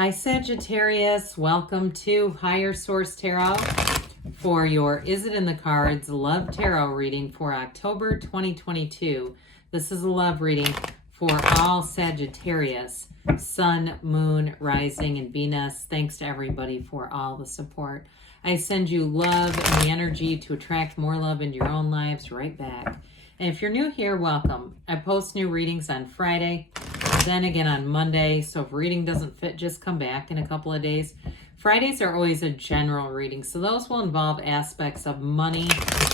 Hi Sagittarius, welcome to Higher Source Tarot for your Is It in the Cards Love Tarot reading for October 2022. This is a love reading for all Sagittarius, Sun, Moon, Rising, and Venus. Thanks to everybody for all the support. I send you love and the energy to attract more love into your own lives right back. And if you're new here, welcome. I post new readings on Friday, then again on Monday. So if reading doesn't fit, just come back in a couple of days. Fridays are always a general reading. So those will involve aspects of money,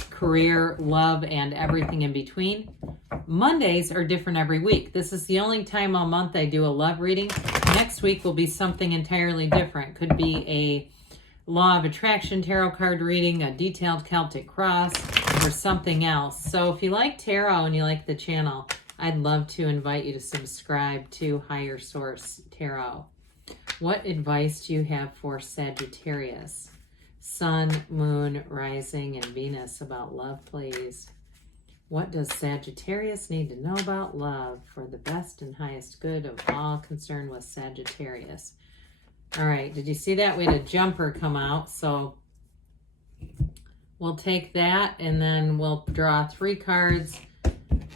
career, love, and everything in between. Mondays are different every week. This is the only time all month I do a love reading. Next week will be something entirely different. Could be a Law of Attraction tarot card reading, a detailed Celtic cross, or something else. So if you like tarot and you like the channel, I'd love to invite you to subscribe to Higher Source Tarot. What advice do you have for Sagittarius? Sun, Moon, Rising, and Venus about love, please. What does Sagittarius need to know about love for the best and highest good of all concerned with Sagittarius? All right, did you see that? We had a jumper come out, so we'll take that and then we'll draw 3 cards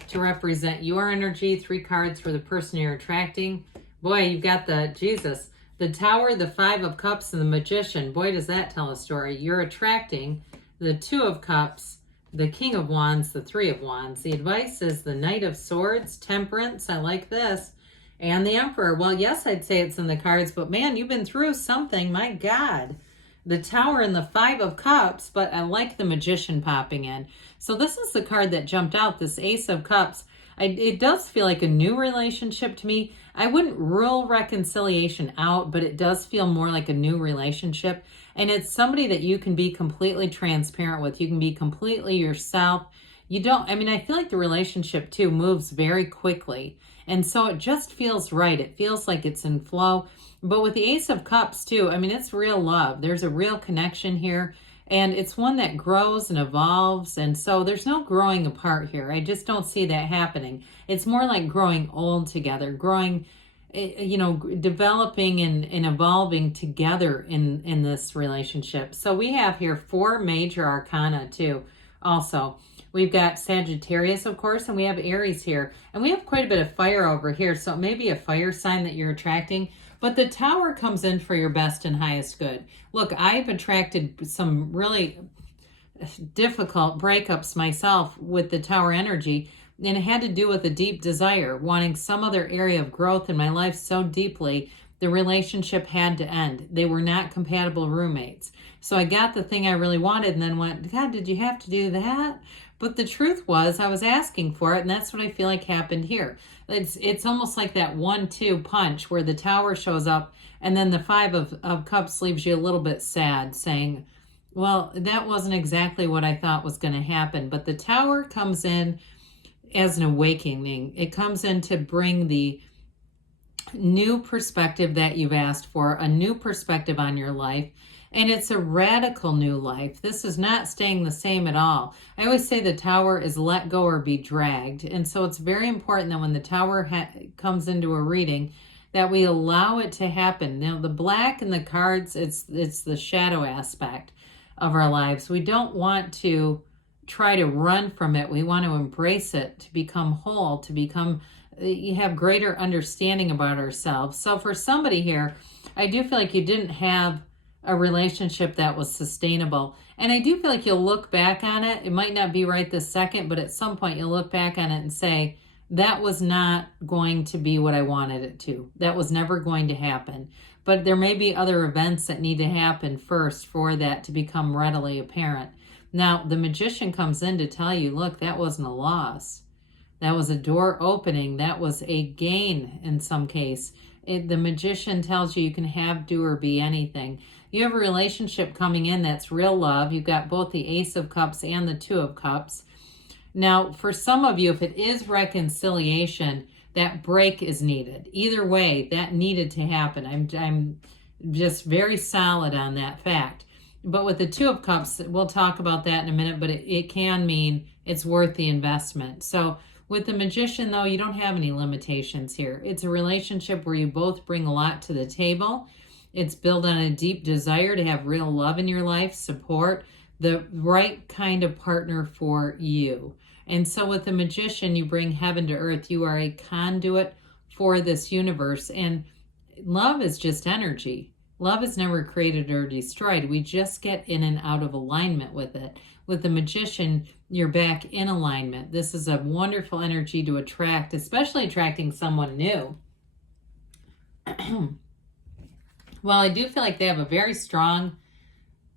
to represent your energy, 3 cards for the person you're attracting. Boy, you've got the Tower, the 5 of Cups, and the Magician. Boy, does that tell a story. You're attracting the 2 of Cups, the King of Wands, the 3 of Wands. The advice is the Knight of Swords, Temperance, I like this, and the Emperor. Well, yes, I'd say it's in the cards, but man, you've been through something, my God. The Tower and the 5 of Cups, but I like the Magician popping in. So this is the card that jumped out, this Ace of Cups. It does feel like a new relationship to me. I wouldn't rule reconciliation out, but it does feel more like a new relationship. And it's somebody that you can be completely transparent with. You can be completely yourself. I feel like the relationship too moves very quickly. And so it just feels right. It feels like it's in flow. But with the Ace of Cups too, it's real love. There's a real connection here. And it's one that grows and evolves. And so there's no growing apart here. I just don't see that happening. It's more like growing old together, growing, developing and evolving together in this relationship. So we have here 4 major arcana too. Also, we've got Sagittarius, of course, and we have Aries here. And we have quite a bit of fire over here. So it may be a fire sign that you're attracting. But the Tower comes in for your best and highest good. Look, I've attracted some really difficult breakups myself with the Tower energy, and it had to do with a deep desire, wanting some other area of growth in my life so deeply, the relationship had to end. They were not compatible roommates. So I got the thing I really wanted and then went, God, did you have to do that? But the truth was I was asking for it, and that's what I feel like happened here. It's almost like that 1-2 punch where the Tower shows up and then the 5 of Cups leaves you a little bit sad, saying, well, that wasn't exactly what I thought was going to happen. But the Tower comes in as an awakening. It comes in to bring the new perspective that you've asked for, a new perspective on your life. And it's a radical new life. This is not staying the same at all. I always say the Tower is let go or be dragged. And so it's very important that when the Tower comes into a reading, that we allow it to happen. Now, the black in the cards, it's the shadow aspect of our lives. We don't want to try to run from it. We want to embrace it, to become whole, to become, you have greater understanding about ourselves. So for somebody here, I do feel like you didn't have a relationship that was sustainable. And I do feel like you'll look back on it. It might not be right this second, but at some point you'll look back on it and say, that was not going to be what I wanted it to. That was never going to happen. But there may be other events that need to happen first for that to become readily apparent. Now, the Magician comes in to tell you, look, that wasn't a loss. That was a door opening. That was a gain in some case. The Magician tells you can have, do, or be anything. You have a relationship coming in that's real love. You've got both the Ace of Cups and the 2 of Cups. Now, for some of you, if it is reconciliation, that break is needed. Either way, that needed to happen. I'm just very solid on that fact. But with the 2 of Cups, we'll talk about that in a minute, but it can mean it's worth the investment. So With the Magician, though, you don't have any limitations here. It's a relationship where you both bring a lot to the table. It's built on a deep desire to have real love in your life, support, the right kind of partner for you. And so with the Magician, you bring heaven to earth. You are a conduit for this universe. And love is just energy. Love is never created or destroyed. We just get in and out of alignment with it. With the Magician, you're back in alignment. This is a wonderful energy to attract, especially attracting someone new. Well, I do feel like they have a very strong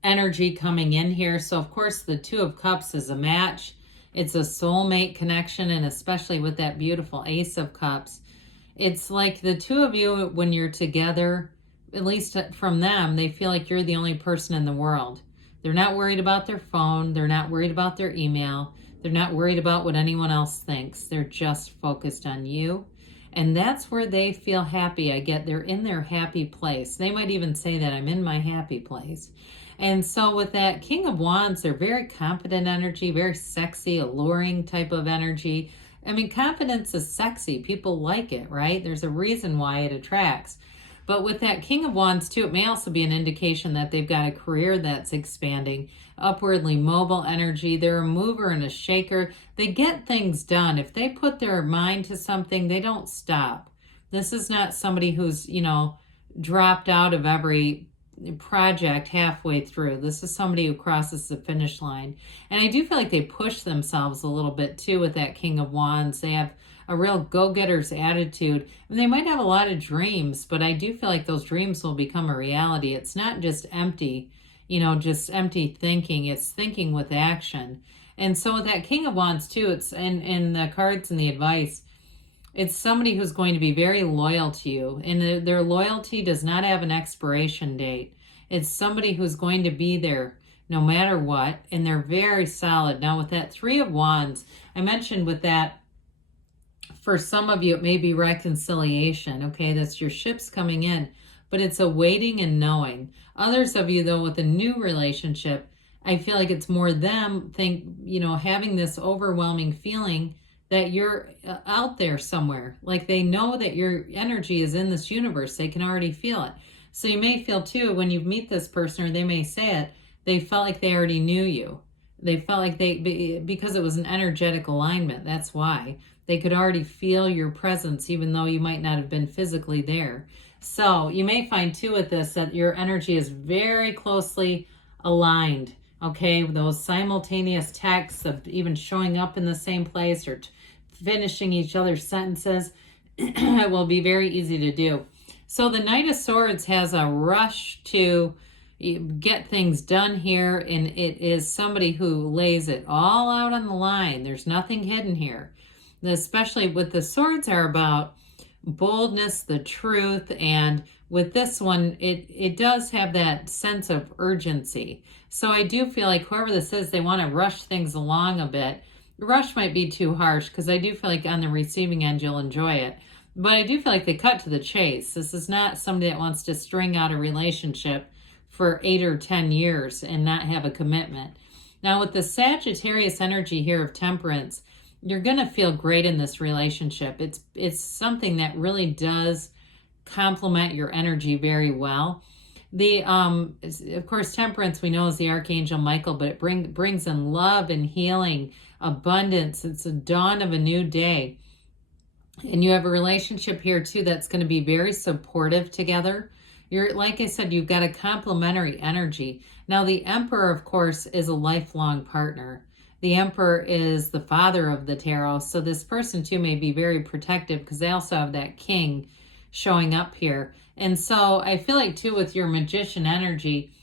energy coming in here. So, of course, the Two of Cups is a match. It's a soulmate connection, and especially with that beautiful Ace of Cups. It's like the two of you, when you're together, at least from them, they feel like you're the only person in the world. They're not worried about their phone. They're not worried about their email. They're not worried about what anyone else thinks. They're just focused on you. And that's where they feel happy. They're in their happy place. They might even say that, I'm in my happy place. And so with that King of Wands, they're very confident energy, very sexy, alluring type of energy. I mean, confidence is sexy. People like it, right? There's a reason why it attracts. But with that King of Wands, too, it may also be an indication that they've got a career that's expanding, upwardly mobile energy. They're a mover and a shaker. They get things done. If they put their mind to something, they don't stop. This is not somebody who's, dropped out of every project halfway through. This is somebody who crosses the finish line. And I do feel like they push themselves a little bit, too, with that King of Wands. They have a real go-getter's attitude. And they might have a lot of dreams, but I do feel like those dreams will become a reality. It's not just empty, just empty thinking. It's thinking with action. And so with that King of Wands too, it's in the cards and the advice, it's somebody who's going to be very loyal to you. And their loyalty does not have an expiration date. It's somebody who's going to be there no matter what. And they're very solid. Now with that Three of Wands, I mentioned with that, for some of you, it may be reconciliation, okay? That's your ships coming in, but it's a waiting and knowing. Others of you, though, with a new relationship, I feel like it's more them having this overwhelming feeling that you're out there somewhere. Like they know that your energy is in this universe. They can already feel it. So you may feel, too, when you meet this person, or they may say it, they felt like they already knew you. They felt like because it was an energetic alignment, that's why. They could already feel your presence, even though you might not have been physically there. So you may find, too, with this, that your energy is very closely aligned, okay? Those simultaneous texts of even showing up in the same place or finishing each other's sentences will be very easy to do. So the Knight of Swords has a rush to get things done here, and it is somebody who lays it all out on the line. There's nothing hidden here. Especially with the swords are about boldness, the truth, and with this one, it does have that sense of urgency. So I do feel like whoever this is, they want to rush things along a bit. Rush might be too harsh, because I do feel like on the receiving end, you'll enjoy it. But I do feel like they cut to the chase. This is not somebody that wants to string out a relationship for 8 or 10 years and not have a commitment. Now with the Sagittarius energy here of Temperance, you're going to feel great in this relationship. It's something that really does complement your energy very well. Of course, Temperance we know is the Archangel Michael, but it brings in love and healing, abundance. It's a dawn of a new day. And you have a relationship here too that's going to be very supportive together. Like I said, you've got a complementary energy. Now the Emperor, of course, is a lifelong partner. The Emperor is the father of the tarot. So this person too may be very protective, because they also have that King showing up here. And so I feel like too with your Magician energy,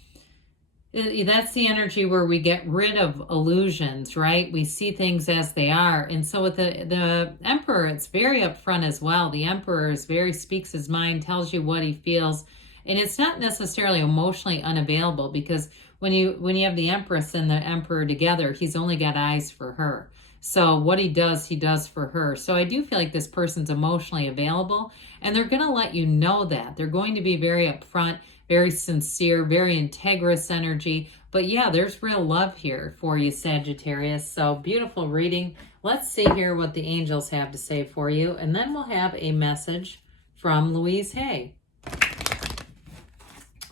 that's the energy where we get rid of illusions, right? We see things as they are. And so with the Emperor, it's very upfront as well. The Emperor speaks his mind, tells you what he feels. And it's not necessarily emotionally unavailable, because when you have the Empress and the Emperor together, he's only got eyes for her. So what he does for her. So I do feel like this person's emotionally available, and they're going to let you know that. They're going to be very upfront, very sincere, very integrous energy. But yeah, there's real love here for you, Sagittarius. So beautiful reading. Let's see here what the angels have to say for you, and then we'll have a message from Louise Hay.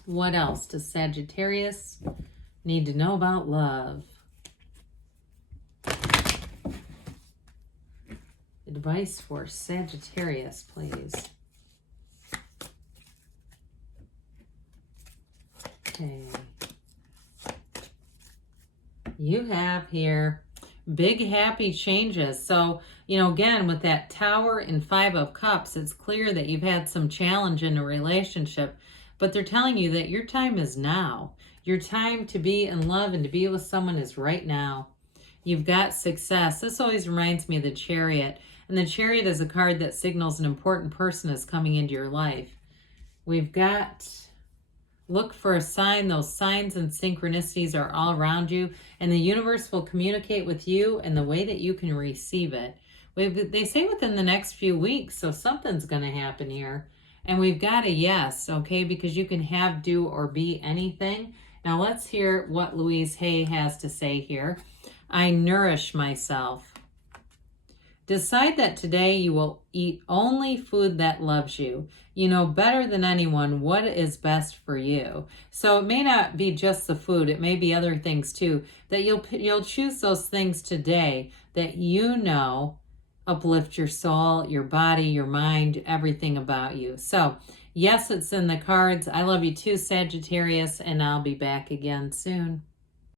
What else does Sagittarius need to know about love? Advice for Sagittarius, please. Okay. You have here big happy changes. So, again, with that Tower and Five of Cups, it's clear that you've had some challenge in a relationship, but they're telling you that your time is now. Your time to be in love and to be with someone is right now. You've got success. This always reminds me of the Chariot. And the Chariot is a card that signals an important person is coming into your life. We've got, look for a sign. Those signs and synchronicities are all around you. And the universe will communicate with you in the way that you can receive it. They say within the next few weeks, so something's going to happen here. And we've got a yes, okay, because you can have, do, or be anything. Now let's hear what Louise Hay has to say here. I nourish myself. Decide that today you will eat only food that loves you. You know better than anyone what is best for you. So it may not be just the food, it may be other things too, that you'll choose those things today that uplift your soul, your body, your mind, everything about you. So, yes, it's in the cards. I love you too, Sagittarius, and I'll be back again soon.